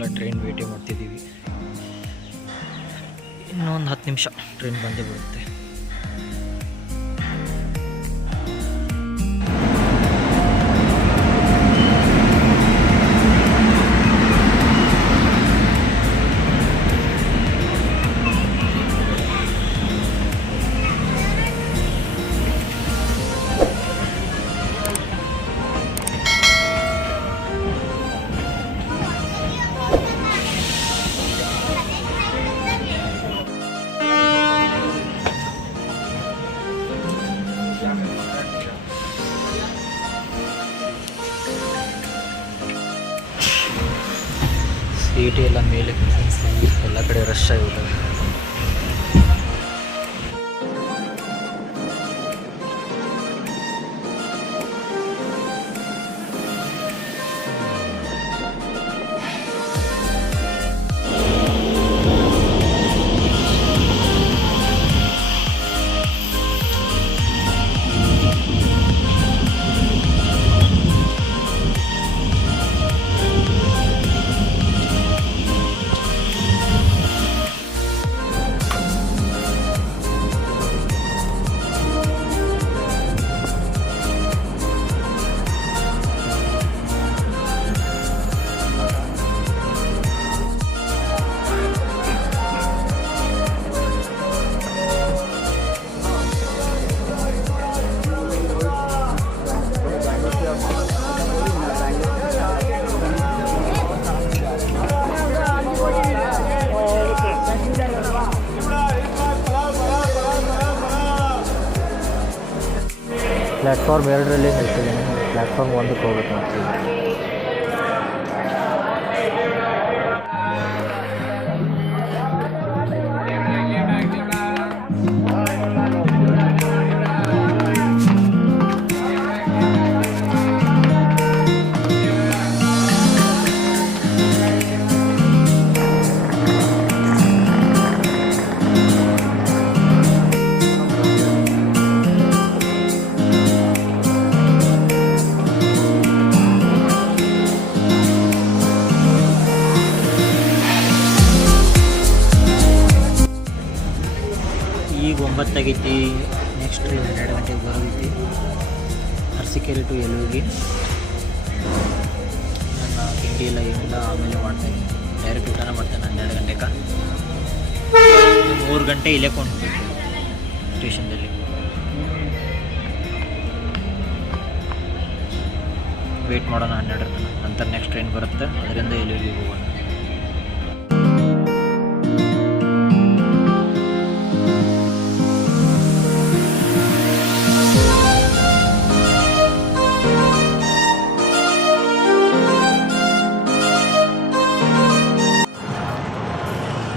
ಎಲ್ಲ ಟ್ರೈನ್ ವೇಟೇ ಮಾಡ್ತಿದ್ದೀವಿ. ಇನ್ನೊಂದು 10 ನಿಮಿಷ ಟ್ರೈನ್ ಬಂದೇ ಬರುತ್ತೆ. ಸೀಟ್ ಎಲ್ಲ ಮೇಲೆ ಎಲ್ಲ ಕಡೆ ರಶ್ ಆಗಿಬಿಟ್ಟವೆ. ಪ್ಲ್ಯಾಟ್ಫಾರ್ಮ್ 2ರಲ್ಲಿ ನಿಲ್ತಿದ್ದೀನಿ. ಪ್ಲ್ಯಾಟ್ಫಾರ್ಮ್ 1ಕ್ಕೆ ಹೋಗ್ಬೇಕು ಮಾಡ್ತೀವಿ. ಈಗ 9 ಆಗೈತಿ. ನೆಕ್ಸ್ಟ್ 2 ಗಂಟೆಗೆ ಬರೋದೈತಿ. ಅರಸೀಕೆರೆ ಟು ಎಲ್ವಿಗೆ. ನನ್ನ ತಿಂಡಿ ಎಲ್ಲ ಏನಿಲ್ಲ ಆಮೇಲೆ ಮಾಡ್ತೇನೆ. ಡೈರೆಕ್ಟ್ ಊಟನ ಮಾಡ್ತೇನೆ 12 ಗಂಟೆಗೆ. 3 ಗಂಟೆ ಇಲ್ಲೇ ಕೊಂಡ್ಬೇಕು ಸ್ಟೇಷನ್ದಲ್ಲಿ. ವೆಯ್ಟ್ ಮಾಡೋಣ 12 ತನಕ. ನಂತರ ನೆಕ್ಸ್ಟ್ ಟ್ರೈನ್ ಬರುತ್ತೆ, ಅದರಿಂದ ಎಲ್ವಿಗೆ ಹೋಗೋಣ.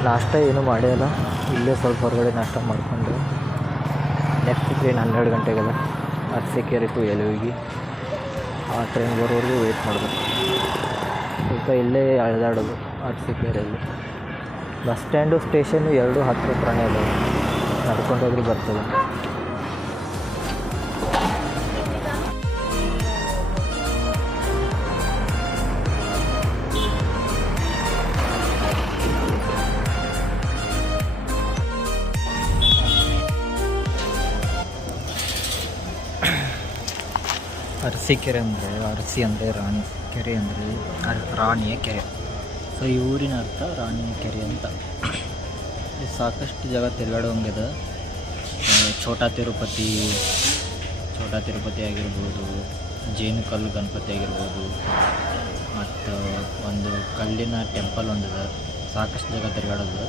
ನಾಷ್ಟ ಏನೂ ಮಾಡೇ ಇಲ್ಲ. ಇಲ್ಲೇ ಸ್ವಲ್ಪ ಹೊರಗಡೆ ನಾಷ್ಟ ಮಾಡಿಕೊಂಡು ನೆಕ್ಸ್ಟ್ ಟ್ರೈನ್ 12 ಗಂಟೆಗೆಲ್ಲ ಅರಸೀಕೆರೆ ಟು ಎಲ್ವಿಗೆ. ಆ ಟ್ರೈನ್ ಬರೋವರೆಗೂ ವೆಯ್ಟ್ ಮಾಡಬೇಕು. ಸ್ವಲ್ಪ ಇಲ್ಲೇ ಅಳೆದಾಡೋದು ಅರಸೀಕೆರೆಯಲ್ಲಿ. ಬಸ್ ಸ್ಟ್ಯಾಂಡು ಸ್ಟೇಷನ್ನು 2 ಹತ್ರನೇ ಇಲ್ಲ. ನಡ್ಕೊಂಡೋದ್ರೂ ಬರ್ತದೆ. ಅರಸೀಕೆರೆ ಅಂದರೆ ಅರಸಿ ಅಂದರೆ ರಾಣಿ, ಕೆರೆ ಅಂದರೆ ರಾಣಿಯ ಕೆರೆ. ಸೊ ಈ ಊರಿನ ಅರ್ಥ ರಾಣಿಯ ಕೆರೆ ಅಂತ. ಸಾಕಷ್ಟು ಜಾಗ ತಿರುಗಾಡೋಂಗಿದೆ. ಛೋಟಾ ತಿರುಪತಿ ಆಗಿರ್ಬೋದು, ಜೇನುಕಲ್ಲು ಗಣಪತಿ ಆಗಿರ್ಬೋದು, ಮತ್ತು ಒಂದು ಕಲ್ಲಿನ ಟೆಂಪಲ್ ಒಂದಿದೆ. ಸಾಕಷ್ಟು ಜಾಗ ತಿರುಗಾಡೋದು.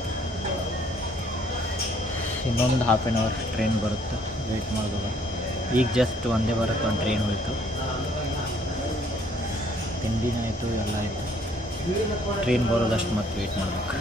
ಇನ್ನೊಂದು ½ ಆನ್ ಅವರ್ ಟ್ರೈನ್ ಬರುತ್ತೆ, ವೆಯ್ಟ್ ಮಾಡೋದು. ಈಗ ಜಸ್ಟ್ ಒಂದೇ ಬರುತ್ತೆ, ಒಂದು ಟ್ರೈನ್ ಹೋಯಿತು. ತಿಂಡಿನ ಆಯಿತು, ಎಲ್ಲ ಆಯಿತು. ಟ್ರೈನ್ ಬರೋದಷ್ಟು ಮತ್ತೆ ವೆಯ್ಟ್ ಮಾಡಬೇಕು.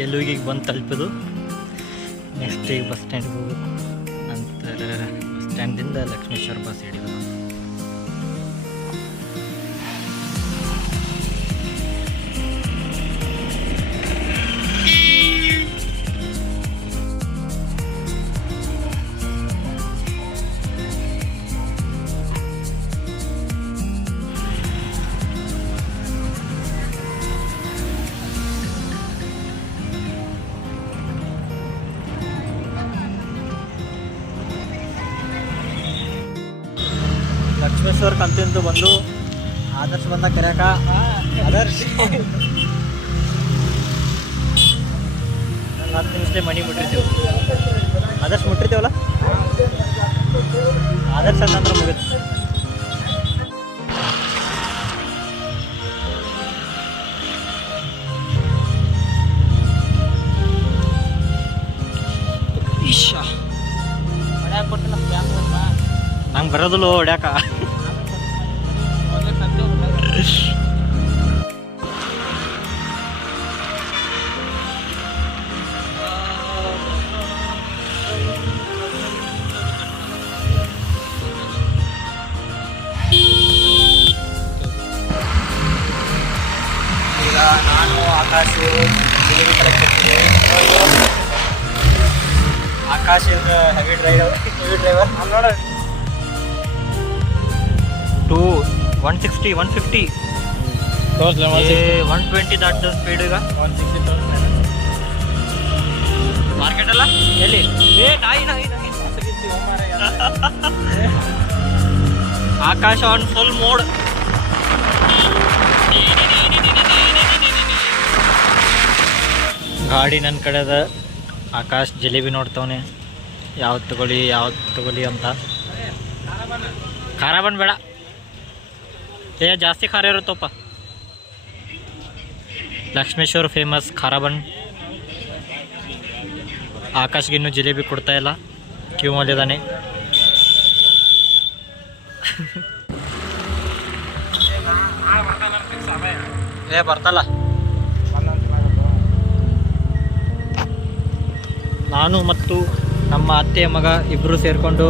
ಯಲುವಿಗೆ ಬಂದು ತಲುಪೋದು. ನೆಕ್ಸ್ಟ್ ಈಗ ಬಸ್ ಸ್ಟ್ಯಾಂಡ್ಗೆ ಹೋಗ್ಬೇಕು. ನಂತರ ಬಸ್ ಸ್ಟ್ಯಾಂಡಿಂದ ಲಕ್ಷ್ಮೇಶ್ವರ ಬಸ್ ಹಿಡಿಯೋದು. ಲಕ್ಷ್ಮೇಶ್ವರ ಕಂತಿಂದು ಬಂದು ಆದರ್ಶ ಬಂದ ಕರ್ಯಾಕ. ಆದರ್ಶ 10 ನಿಮಿಷ ಮನೆ ಮುಟ್ಟಿರ್ತೀವಿ. ಆದರ್ಶ ಮುಟ್ಟಿರ್ತೀವಲ್ಲ, ಆದರ್ಶ ಅಂತಂದ್ರೆ ಮುಗಿತು. ಇಶಾ ನಂಗೆ ಬರೋದಿಲ್ಲ ಹೊಡ್ಯಾಕ. ಈಗ ನಾನು ಆಕಾಶ್ ಆಕಾಶ್ ಹೆವಿ ಡ್ರೈವರ್ ನೋಡ 160 150 120 ದಾಟ್ದ ಸ್ಪೀಡ್. ಈಗ 160 ಮಾರ್ಕೆಟ್ ಅಲ್ಲ ಎಲ್ಲಿ ಆಕಾಶ್ ಆನ್ ಫುಲ್ ಮೋಡ್. ಗಾಡಿ ನನ್ನ ಕಡೆದ. ಆಕಾಶ್ ಜಿಲೇಬಿ ನೋಡ್ತವನೆ, ಯಾವ್ದು ತಗೊಳ್ಳಿ ಅಂತ. ಖಾರ ಬನ್ ಬೇಡ, ಜಾಸ್ತಿ ಖಾರ ಇರುತ್ತಪ್ಪ. ಲಕ್ಷ್ಮೇಶ್ವರ ಫೇಮಸ್ ಖಾರ ಬನ್. ಆಕಾಶ್ಗೆ ಇನ್ನೂ ಜಿಲೇಬಿ ಕೊಡ್ತಾ ಇಲ್ಲ, ಕ್ಯೂ ಅಲ್ಲಿದ್ದಾನೆ. ಬರ್ತಲ್ಲ. ನಾನು ಮತ್ತು ನಮ್ಮ ಅತ್ತೆಯ ಮಗ ಇಬ್ಬರು ಸೇರಿಕೊಂಡು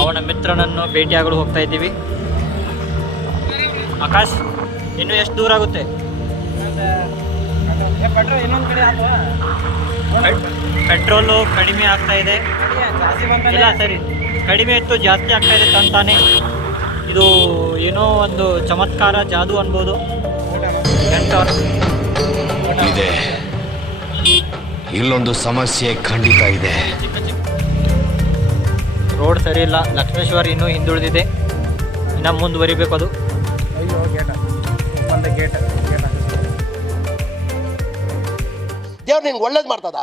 ಅವನ ಮಿತ್ರನನ್ನು ಭೇಟಿಯಾಗಲು ಹೋಗ್ತಾ ಇದ್ದೀವಿ. ಆಕಾಶ್, ಇನ್ನು ಎಷ್ಟು ದೂರ ಆಗುತ್ತೆ? ಪೆಟ್ರೋಲು ಕಡಿಮೆ ಆಗ್ತಾ ಇದೆ. ಇಲ್ಲ ಸರಿ, ಕಡಿಮೆ ಇತ್ತು ಜಾಸ್ತಿ ಆಗ್ತಾ ಇದೆ ತಂತಾನೆ. ಇದು ಏನೋ ಒಂದು ಚಮತ್ಕಾರ, ಜಾದು ಅನ್ಬೋದು. ಇದೆ, ಇಲ್ಲೊಂದು ಸಮಸ್ಯೆ ಖಂಡಿತ ಇದೆ. ರೋಡ್ ಸರಿ ಇಲ್ಲ. ಲಕ್ಷ್ಮೇಶ್ವರ ಇನ್ನೂ ಹಿಂದುಳಿದಿದೆ, ಇನ್ನು ಮುಂದುವರಿಬೇಕು ಅದು. ದೇವ್ರು ನಿನ್ಗೆ ಒಳ್ಳೇದು ಮಾಡ್ತದ.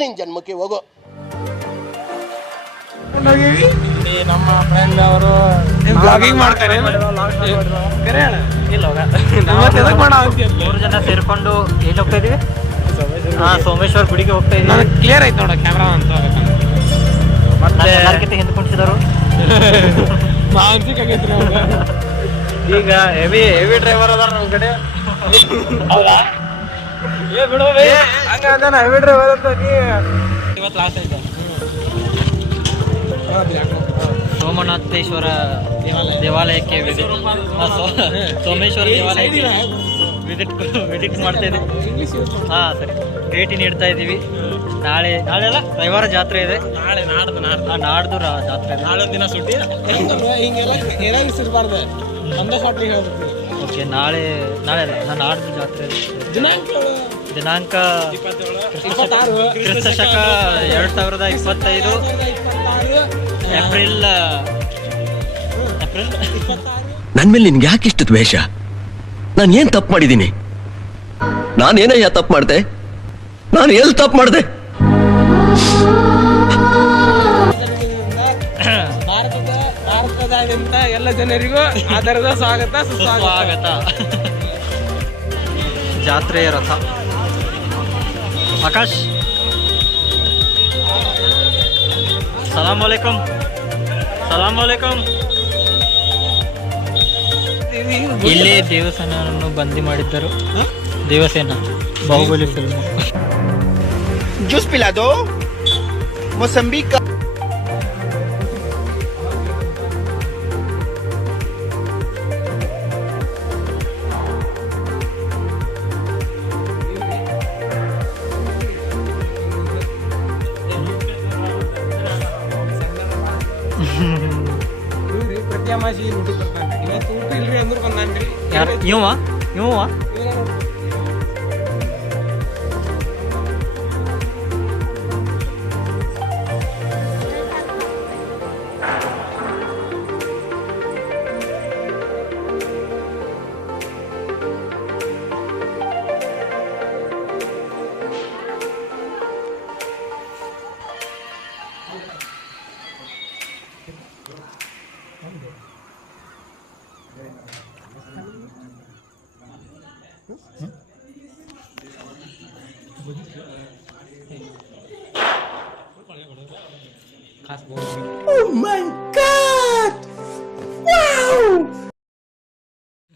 ನಿನ್ ಜನ್ಮಕ್ಕೆ ಹೋಗೋ. ನಮ್ಮ ಫ್ರೆಂಡ್ ಅವರು ಬ್ಲಾಗಿಂಗ್ ಮಾಡ್ತಾರೆ. 3 ಜನ ಸೇರ್ಕೊಂಡು ಎಲ್ಲಿ ಹೋಗ್ತಾ ಇದೀವಿ? ಸೋಮೇಶ್ವರ ಗುಡಿಗೆ ಹೋಗ್ತಾ ಇದೀವಿ. ಕ್ಲಿಯರ್ ಆಯ್ತು ನೋಡ ಕ್ಯಾಮ್ರಾ ಅಂತ. ಮತ್ತೆ ಎಲ್ಲರಿಗಿಂತ ಹಿಂದ್ಕೊಂಡಿಸಿದರು. ಮಾನಸಿಕ ಆಗೈತ್ರಿ ಈಗ ಹೆವಿ ಡ್ರೈವರ್ ಅದಾರ ನಮ್ಮ ಕಡೆ. ಹೆವಿ ಡ್ರೈವರ್ ಅಂತ ಇವತ್ತು ಲಾಸ್ಟ್ ಆಯ್ತು. ಸೋಮನಾಥೇಶ್ವರ ದೇವಾಲಯಕ್ಕೆ ಸೋಮೇಶ್ವರ ದೇವಾಲಯಕ್ಕೆ ವಿಸಿಟ್ ಮಾಡ್ತಾ ಇದ್ದೀವಿ. ಸರಿ, ಭೇಟಿ ನೀಡ್ತಾ ಇದ್ದೀವಿ. ನಾಳೆ ಅಲ್ಲ, ರವಿವಾರ ಜಾತ್ರೆ ಇದೆ. ನಾಡ್ದು ಜಾತ್ರೆ ಇದೆ. ನಾಳೆ ದಿನ ಸುಟ್ಟಿ ಹಿಂಗೆಲ್ಲ ಏನಾಗಿ ಸಿರ್ಬಾರ್ದು. ಓಕೆ, ನಾಳೆ ಅಲ್ಲ, ನಾಡ್ದು ಜಾತ್ರೆ ಇದೆ. ದಿನಾಂಕ ಕ್ರಿಸ್ತ ಶಕ 2025 ಏಪ್ರಿಲ್. ನನ್ನ ಮೇಲೆ ನಿನ್ಗೆ ಯಾಕೆ ಇಷ್ಟು ದ್ವೇಷ? ನಾನು ಏನ್ ತಪ್ಪು ಮಾಡಿದ್ದೀನಿ? ನಾನೇನಯ್ಯ ತಪ್ಪು ಮಾಡಿದೆ? ನಾನು ಎಲ್ಲಿ ತಪ್ಪು ಮಾಡಿದೆ? ಭಾರತದಾದ್ಯಂತ ಎಲ್ಲ ಜನರಿಗೂ ಆಧಾರದ ಸ್ವಾಗತ. ಜಾತ್ರೆಯ ರಥ. ಆಕಾಶ್, ಸಲಾಂ ವಾಲೇಕುಮ್. ಸಲಾಂ ವಾಲೇಕುಮ್. ಇಲ್ಲಿ ದೇವಸೇನನ್ನು ಬಂದಿ ಮಾಡಿದ್ದರು. ದೇವಸೇನ ಬಾಹುಬಲಿ ಫಿಲ್ಮ್. जूस पिला दो मौसम्बी का ಪ್ರತ್ಯಾಮಾಸಿ ಊಟ ಬರ್ತಾನೆ. ಇವತ್ತು ಊಟ ಇಲ್ರಿ ಅಂದ್ರೆ ಬಂದಾನ್ರಿ. ಯಾರು ಇವ ಇವ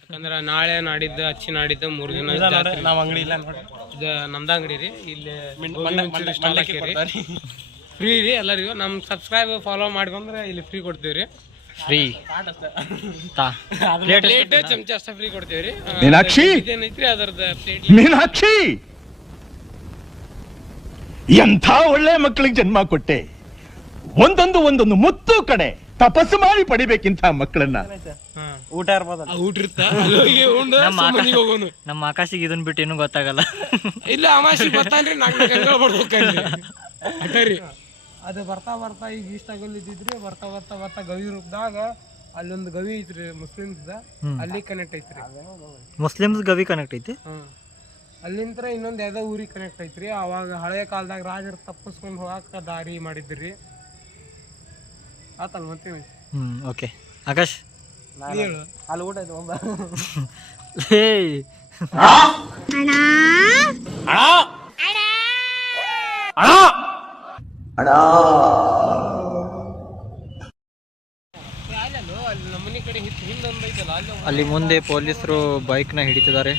ಯಾಕಂದ್ರೆ ನಾಳೆ ನಾಡಿದ್ದು ಅಚ್ಚಿ ನಾಡಿದ್ದು 3 ದಿನ ಜಾತ್ರೆ. ನಾವ್ ಅಂಗಡಿ ಇಲ್ಲ ನೋಡಿ, ಇದು ನಮ್ದ ಅಂಗಡಿ ರೀ. ಇಲ್ಲಿ ಫ್ರೀ ರೀ ಎಲ್ಲರಿಗೂ. ನಮ್ ಸಬ್ಸ್ಕ್ರೈಬ್ ಫಾಲೋ ಮಾಡ್ಕೊಂಡ್ರೆ ಇಲ್ಲಿ ಫ್ರೀ ಕೊಡ್ತೀವ್ರಿ. ಫ್ರೀ ಪ್ಲೇಟ್ ಚಮಚ ಅಷ್ಟ ಫ್ರೀ ಕೊಡ್ತೀವ್ರಿ. ಮೀನಾಕ್ಷಿ ಏನೈತ್ರಿ ಅದರದ ಪ್ಲೇಟ್. ಮೀನಾಕ್ಷಿ ಎಂಥ ಒಳ್ಳೆ ಮಕ್ಕಳಿಗೆ ಜನ್ಮ ಕೊಟ್ಟೆ. ಒಂದೊಂದು ಮುತ್ತು ಕಡೆ ತಪಸ್ಸು ಮಾಡಿ ಪಡಿಬೇಕಿಂತ ಮಕ್ಕಳನ್ನ. ಊಟ ಇರ್ಬೋದ, ಊಟ ಇರ್ತ ಹೋಗೋನು. ನಮ್ಮ ಆಕಾಶಿಗೆ ಇದನ್ ಬಿಟ್ಟು ಏನು ಗೊತ್ತಾಗಲ್ಲ. ಇಲ್ಲ ಅಮಾಸಿ ಬರ್ತಾನ್ರಿ. 4 ಗಂಟೆ ಬರ್ಬೇಕಂದ್ರಿ ಅಟರಿ. ಅದು ಬರ್ತಾ ಬರ್ತಾ ಈಗ ಇಷ್ಟಾಗಲ್ಲಿದ್ದಿದ್ರಿ. ಬರ್ತಾ ಬರ್ತಾ ಬರ್ತಾ ಗವಿ ರೂಪದಾಗ ಅಲ್ಲೊಂದು ಗವಿ ಐತ್ರಿ ಮುಸ್ಲಿಮ್ಸ್, ಅಲ್ಲಿ ಕನೆಕ್ಟ್ ಐತ್ರಿ. ಮುಸ್ಲಿಮ್ಸ್ ಗವಿ ಕನೆಕ್ಟ್ ಐತಿ. ಅಲ್ಲಿಂತ್ರ ಇನ್ನೊಂದ್ ಯಾವ್ದೋ ಊರಿಗೆ ಕನೆಕ್ಟ್ ಐತ್ರಿ. ಅವಾಗ ಹಳೆಯ ಕಾಲದಾಗ ರಾಜರು ತಪ್ಪಿಸ್ಕೊಂಡು ಹೋಗಾಕ ದಾರಿ ಮಾಡಿದ್ರಿ. ಆತಲ್ ಮತ್ತೆ ಓಕೆ ಆಕಾಶ್ ಅಲ್ಲಿ ಊಟ ಆಯ್ತು. ನಮ್ಮನೆ ಕಡೆ ಹಿಂದೊಂದೈತಲ್ಲ ಅಲ್ಲಿ ಮುಂದೆ ಪೊಲೀಸರು ಬೈಕ್ ನ ಹಿಡಿತಿದ್ದಾರೆ.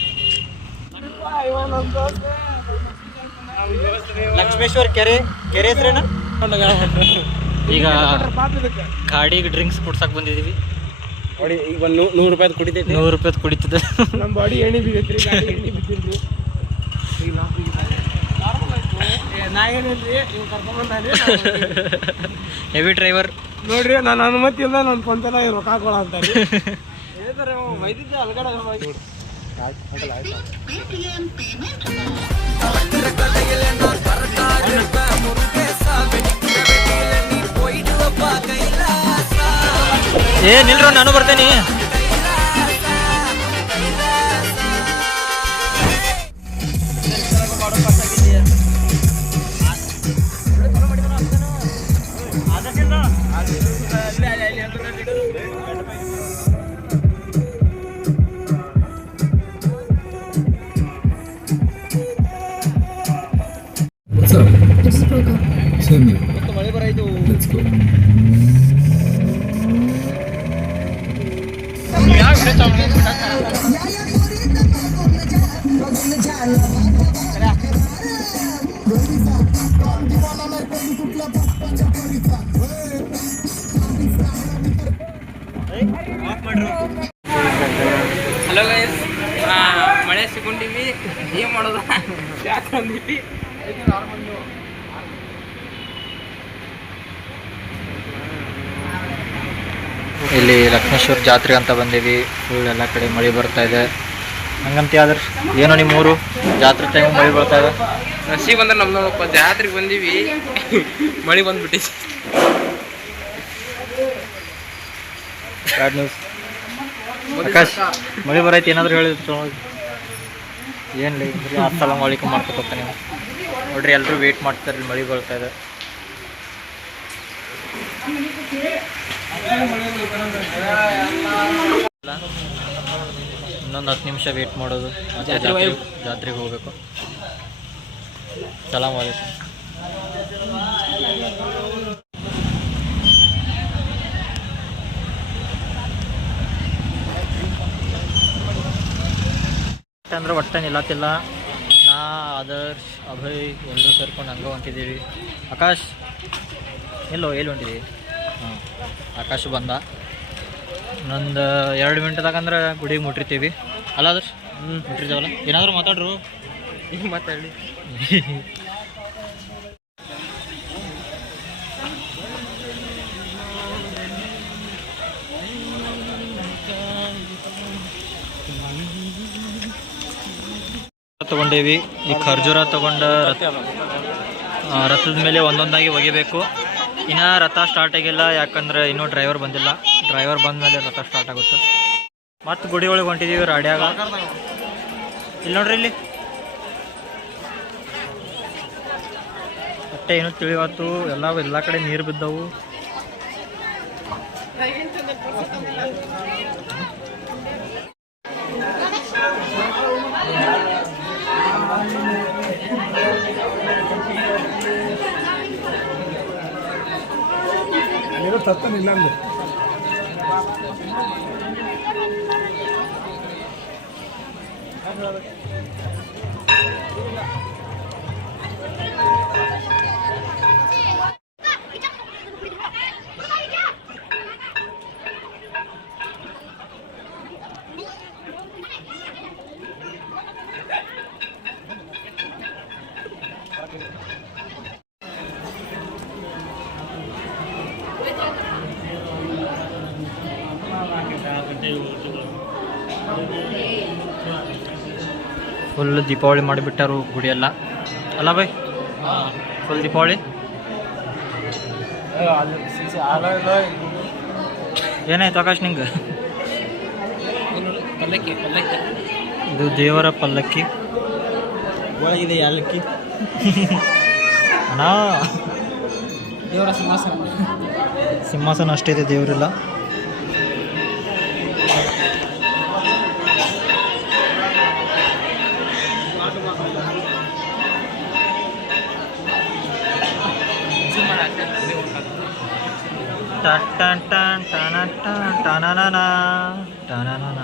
ಲಕ್ಷ್ಮೇಶ್ವರ ಕೆರೆ ಹೆಸರೇನ? ಈಗ ಗಾಡಿಗೆ ಡ್ರಿಂಕ್ಸ್ ಕುಡ್ಸಕ್ ಬಂದಿದೀವಿ. ಈಗ 100 ರೂಪಾಯಿ ಕುಡಿತೈತಿ. 100 ರೂಪಾಯಿ ಕುಡಿತದೆ. ನಮ್ಮ ಬಾಡಿ ಎಣ್ಣೆ ಬಿದ್ದೈತ್ರಿ. ಗಾಡಿ ಎಣ್ಣೆ ಬಿದ್ದಿಲ್ರಿ. ನಾ ಏನಿಲ್ರಿ, ನೀವು ಕರ್ಕೊಂಡ್ಬಂದ್ರಿ. ಹೆವಿ ಡ್ರೈವರ್ ನೋಡ್ರಿ. ನನ್ನ ಅನುಮತಿ ಇಲ್ಲ, ನನ್ನ ಕೊಂತನ ರೊಕ್ಕ ಹಾಕೊಳ ಅಂತಾರೆ. ಹೇಳ್ತಾರೆ ವೈದ್ಯ ಅಲ್ಗಡೆ ಏ ನಿಲ್ರೋ, ನಾನು ಬರ್ತೇನೆ. ಮಳೆ ಬರಾಯ್ತು. ಹಲೋ ಗೈಸ್, ಮಳೆ ಸಿಗೊಂಡಿವಿ. ಏನ್ ಮಾಡೋದು ಯಾಕಂದ್ವಿ. ಇಲ್ಲಿ ಲಕ್ಷ್ಮೇಶ್ವರ ಜಾತ್ರೆ ಅಂತ ಬಂದೀವಿ. ಫುಲ್ ಎಲ್ಲ ಕಡೆ ಮಳೆ ಬರ್ತಾ ಇದೆ. ಹಂಗಂತ ಆದ್ರೆ ಏನೋ ನಿಮ್ಮೂರು ಜಾತ್ರೆ ಟೈಮ್ ಮಳೆ ಬರ್ತಾ ಇದೆ. ನಸಿ ಬಂದ್ರೆ ನಮ್ದು ಜಾತ್ರೆಗೆ ಬಂದೀವಿ, ಮಳೆ ಬಂದ್ಬಿಟ್ಟಿಸಿ. Bad news. ಆಕಾಶ್ ಮಳೆ ಬರೈತಿ, ಏನಾದ್ರು ಹೇಳಿದ್ರು ಏನಿಲ್ಲ. ಅಸ್ಸಲಾಮು ಅಲೈಕುಮ್ ಮಾಡ್ಕೊತ ನೀವು ನೋಡ್ರಿ. ಎಲ್ಲರೂ ವೇಟ್ ಮಾಡ್ತಾರೆ, ಮಳೆ ಬರ್ತಾ ಇದೆ. ಇನ್ನೊಂದು 10 ನಿಮಿಷ ವೇಟ್ ಮಾಡೋದು, ಜಾತ್ರೆಗೆ ಹೋಗ್ಬೇಕು. ಸಲಾಮ್ ಅಲೈಕುಮ್. ಅಂದ್ರೆ ಒಟ್ಟೆ ನಿಲ್ಲತ್ತಿಲ್ಲ. ನಾ ಆದರ್ಶ್ ಅಭಯ್ ಎಲ್ಲರೂ ಸೇರ್ಕೊಂಡು ಹಂಗೆ ಹೊಂಟಿದ್ದೀವಿ. ಆಕಾಶ್ ಎಲ್ಲೋ ಎಲ್ಲಿ ಹೊಂಟಿದ್ದೀವಿ? ಹಾಂ, ಆಕಾಶ್ ಬಂದ. ಇನ್ನೊಂದು 2 ಮಿನಿಟ್ದಾಗಂದ್ರೆ ಗುಡಿಗೆ ಮುಟ್ಟಿರ್ತೀವಿ ಅಲ್ಲ ಆದರ್ಶ್? ಮುಟ್ಟಿರ್ತೀವಲ್ಲ. ಏನಾದರೂ ಮಾತಾಡ್ರು ಈಗ ಮಾತಾಡಿ. ತಗೊಂಡೇವಿ. ಈ ಖರ್ಜೂರ ತಗೊಂಡ ರಥದ ಮೇಲೆ ಒಂದೊಂದಾಗಿ ಒಗಿಬೇಕು. ಇನ್ನೂ ರಥ ಸ್ಟಾರ್ಟ್ ಆಗಿಲ್ಲ, ಯಾಕಂದ್ರೆ ಇನ್ನೂ ಡ್ರೈವರ್ ಬಂದಿಲ್ಲ. ಡ್ರೈವರ್ ಬಂದ ಮೇಲೆ ರಥ ಸ್ಟಾರ್ಟ್ ಆಗುತ್ತೆ. ಮತ್ತು ಗುಡಿ ಒಳಗೆ ಹೊಂಟಿದ್ದೀವಿ ರಾಡ್ಯಾಗ. ಇಲ್ಲಿ ನೋಡ್ರಿ, ಇಲ್ಲಿ ಅಷ್ಟೇ ಏನೂ ತಿಳಿವತ್ತು. ಎಲ್ಲ ಕಡೆ ನೀರು ಬಿದ್ದವು. ತತ್ತನಿಲ್ಲ ಅಂದ್ರೆ ಫುಲ್ ದೀಪಾವಳಿ ಮಾಡಿಬಿಟ್ಟಾರು ಗುಡಿಯೆಲ್ಲ ಅಲ್ಲ ಬೈ? ಫುಲ್ ದೀಪಾವಳಿ. ಏನಾಯ್ತು ಆಕಾಶ್ ನಿಂಗೆ? ಪಲ್ಲಕ್ಕಿ ಇದು ದೇವರ ಪಲ್ಲಕ್ಕಿ. ಒಳಗಿದೆ ಯಾಲಕ್ಕಿ. ಅಣ್ಣ, ದೇವರ ಸಿಂಹಾಸನ ಅಷ್ಟೇ ಇದೆ, ದೇವರಿಲ್ಲ. ಟನ್ ಟನ್ ಟನ್ ಟನ್ ಟನನನ ಟನನನ.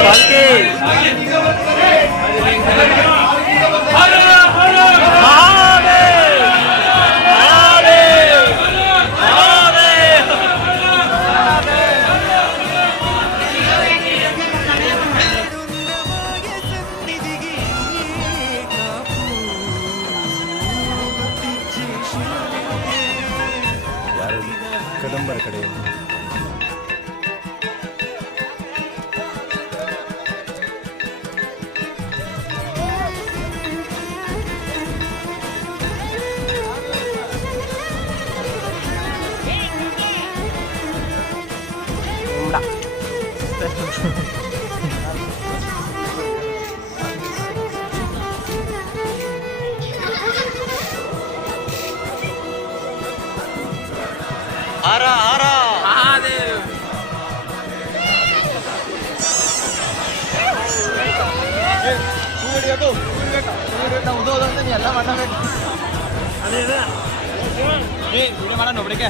ಪಾಲ್ಕಿ ಕದಂಬರ ಕಡೆ ಎಲ್ಲ ಮಾಡಬೇಕು. ಮಾಡೋಣ ಒಬ್ಬರಿಗೆ.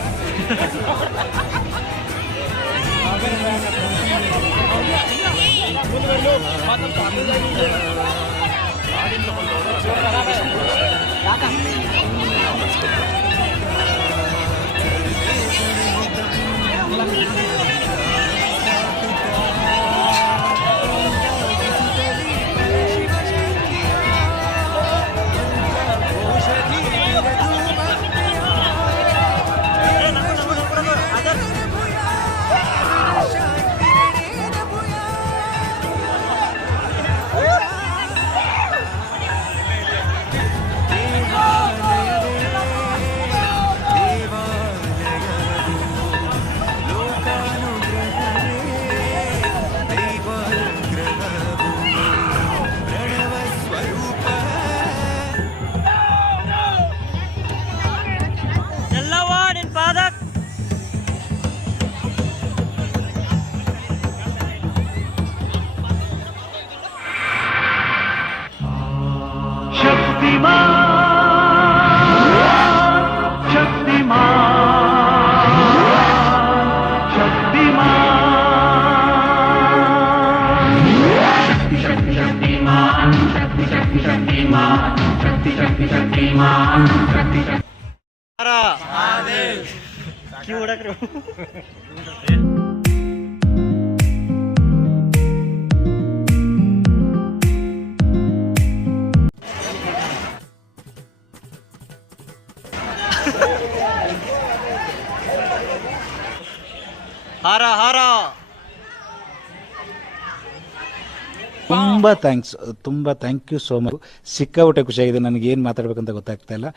ತುಂಬ ಥ್ಯಾಂಕ್ ಯು ಸೋ ಮಚ್. ಸಿಕ್ಕಾಪಟ್ಟೆ ಖುಷಿಯಾಗಿದೆ. ನನಗೆ ಏನು ಮಾತಾಡ್ಬೇಕಂತ ಗೊತ್ತಾಗ್ತಾ ಇಲ್ಲ.